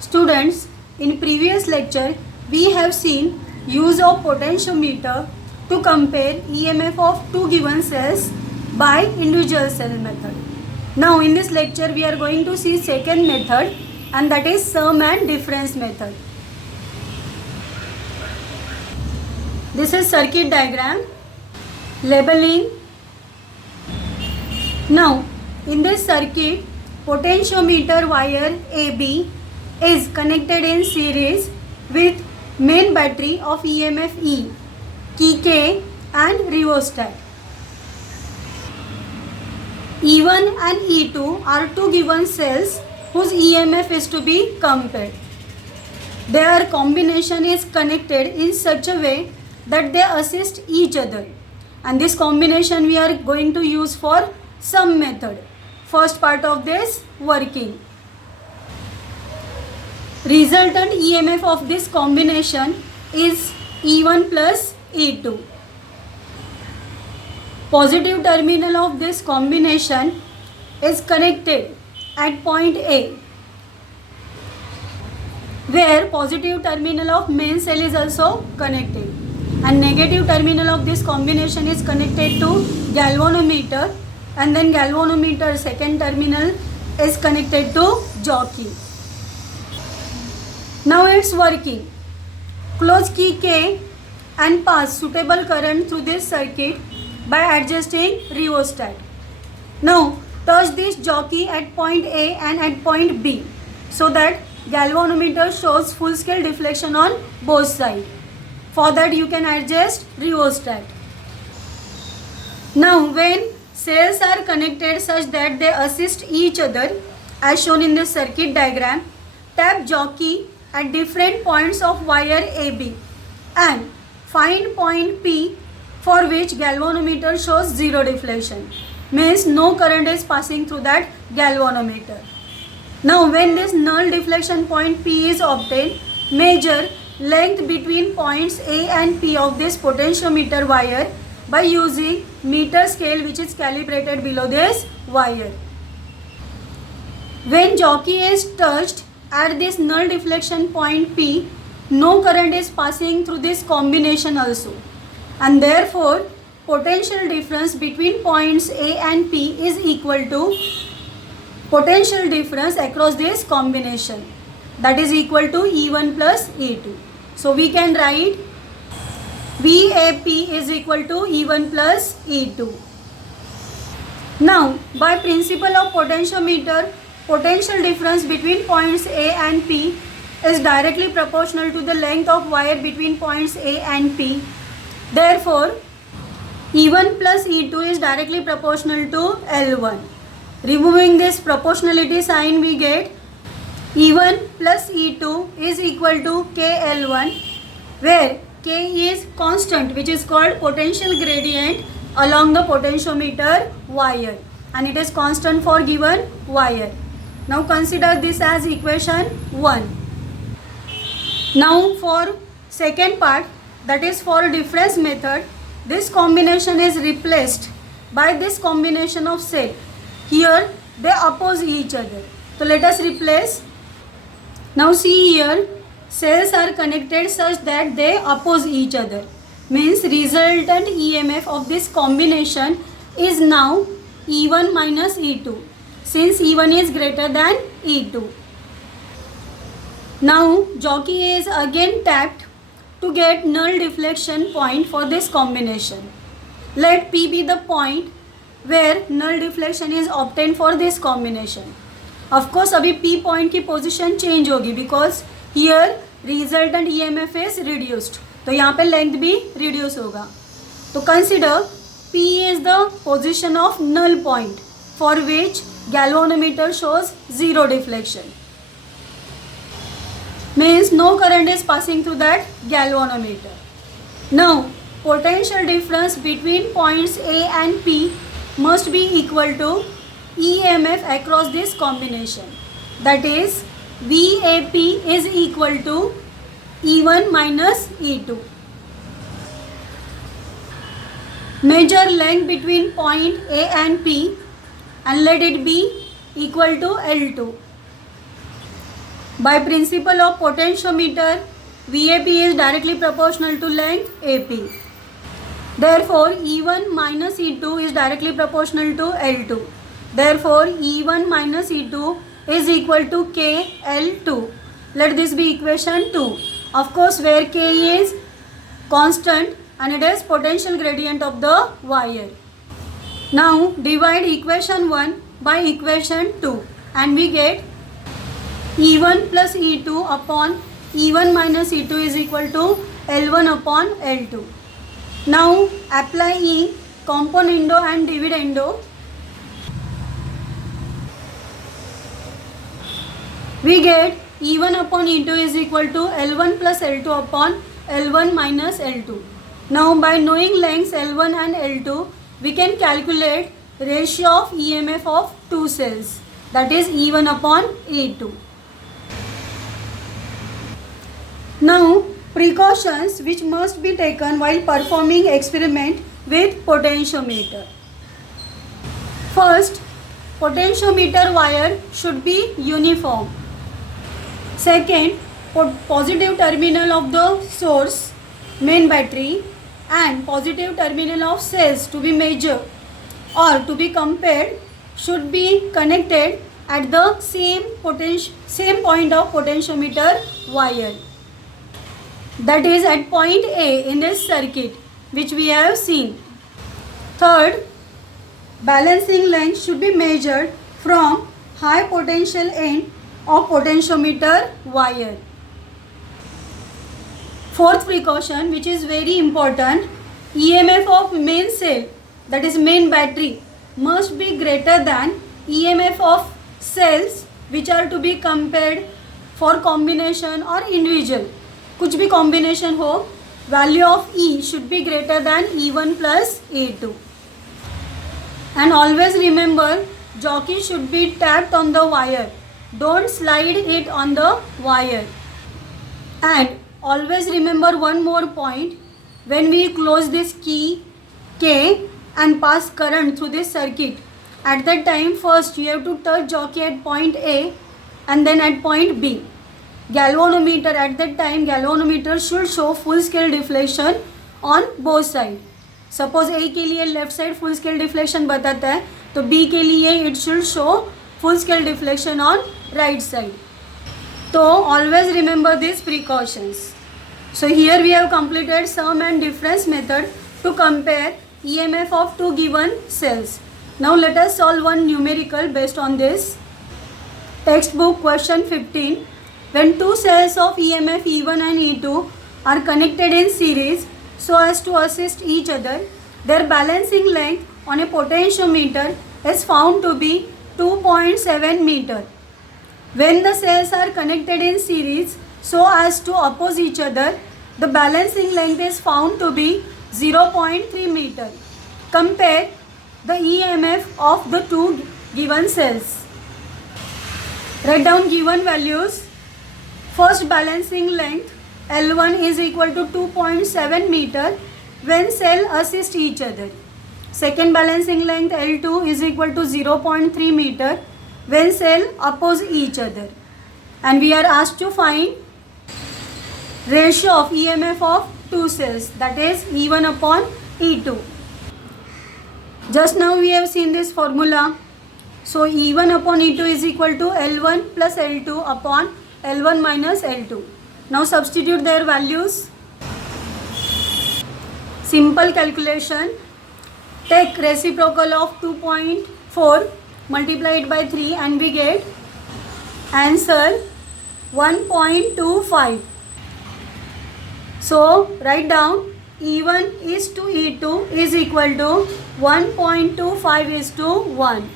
Students, in previous lecture we have seen use of potentiometer to compare EMF of two given cells by individual cell method. Now in this lecture we are going to see second method, and that is sum and difference method. This is circuit diagram, labeling. Now in this circuit, potentiometer wire AB is connected in series with main battery of EMF E, key K and rheostat. E1 and E2 are two given cells whose EMF is to be compared. Their combination is connected in such a way that they assist each other, and this combination we are going to use for sum method. First part of this working. Resultant EMF of this combination is E1 plus E2. Positive terminal of this combination is connected at point A, where positive terminal of main cell is also connected, and negative terminal of this combination is connected to galvanometer, and then galvanometer second terminal is connected to jockey. Now it's working. Close key K and pass suitable current through this circuit by adjusting rheostat. Now touch this jockey at point A and at point B so that galvanometer shows full scale deflection on both sides. For that you can adjust rheostat. Now when cells are connected such that they assist each other, as shown in this circuit diagram, tap jockey at different points of wire AB and find point P for which galvanometer shows zero deflection, means no current is passing through that galvanometer. Now when this null deflection point P is obtained, measure length between points A and P of this potentiometer wire by using meter scale which is calibrated below this wire. When jockey is touched at this null deflection point P, no current is passing through this combination also, and therefore potential difference between points A and P is equal to potential difference across this combination, that is equal to E1 plus E2. So we can write VAP is equal to E1 plus E2. Now by principle of potentiometer, potential difference between points A and P is directly proportional to the length of wire between points A and P. Therefore, E1 plus E2 is directly proportional to L1. Removing this proportionality sign, we get E1 plus E2 is equal to KL1, where K is constant, which is called potential gradient along the potentiometer wire, and it is constant for given wire. Now consider this as equation 1. Now for second part, that is for difference method, this combination is replaced by this combination of cell. Here they oppose each other. So let us replace. Now see here, cells are connected such that they oppose each other, means resultant EMF of this combination is now E1 minus E2, since E1 is greater than E2. Now jockey is again tapped to get null deflection point for this combination. Let P be the point where null deflection is obtained for this combination. Of course अभी P point की position change होगी because here resultant EMF is reduced, तो यहाँ पे length भी reduce होगा. तो consider P is the position of null point for which galvanometer shows zero deflection, means no current is passing through that galvanometer. Now potential difference between points A and P must be equal to EMF across this combination, that is VAP is equal to E1 minus E2. Measure length between point A and P and let it be equal to L2. By principle of potentiometer, VAP is directly proportional to length AP. Therefore, E1 minus E2 is directly proportional to L2. Therefore, E1 minus E2 is equal to KL2. Let this be equation 2. Of course, where K is constant and it is potential gradient of the wire. Now, divide equation 1 by equation 2 and we get E1 plus E2 upon E1 minus E2 is equal to L1 upon L2. Now applying componendo and dividendo, we get E1 upon E2 is equal to L1 plus L2 upon L1 minus L2. Now by knowing lengths L1 and L2, we can calculate ratio of EMF of two cells, that is E1 upon E2. Now, precautions which must be taken while performing experiment with potentiometer. First, potentiometer wire should be uniform. Second, positive terminal of the source, main battery, and positive terminal of cells to be measured or to be compared should be connected at the same point of potentiometer wire. That is at point A in this circuit which we have seen. Third, balancing length should be measured from high potential end of potentiometer wire. Fourth precaution, which is very important, EMF of main cell, that is main battery, must be greater than EMF of cells which are to be compared for combination or individual. कुछ भी combination हो, value of E should be greater than E1 plus E2. And always remember, jockey should be tapped on the wire. Don't slide it on the wire. And always remember one more point. When we close this key K and pass current through this circuit, at that time first you have to touch jockey at point A and then at point B. Galvanometer, at that time galvanometer should show full scale deflection on both sides. Suppose A के लिए left side full scale deflection बताता है, तो B के लिए it should show full scale deflection on right side. So always remember these precautions. So here we have completed sum and difference method to compare EMF of two given cells. Now let us solve one numerical based on this. Textbook question 15. When two cells of EMF E1 and E2 are connected in series so as to assist each other, their balancing length on a potentiometer is found to be 2.7 meter. When the cells are connected in series so as to oppose each other, the balancing length is found to be 0.3 meter. Compare the EMF of the two given cells. Write down given values. First balancing length L1 is equal to 2.7 meter when cell assist each other. Second balancing length L2 is equal to 0.3 meter when cell oppose each other. And we are asked to find ratio of EMF of two cells, that is E1 upon E2. Just now we have seen this formula. So E1 upon E2 is equal to L1 plus L2 upon L1 minus L2. Now substitute their values. Simple calculation. Take reciprocal of 2.4, multiply it by 3 and we get answer 1.25. So write down E1 is to E2 is equal to 1.25 is to 1.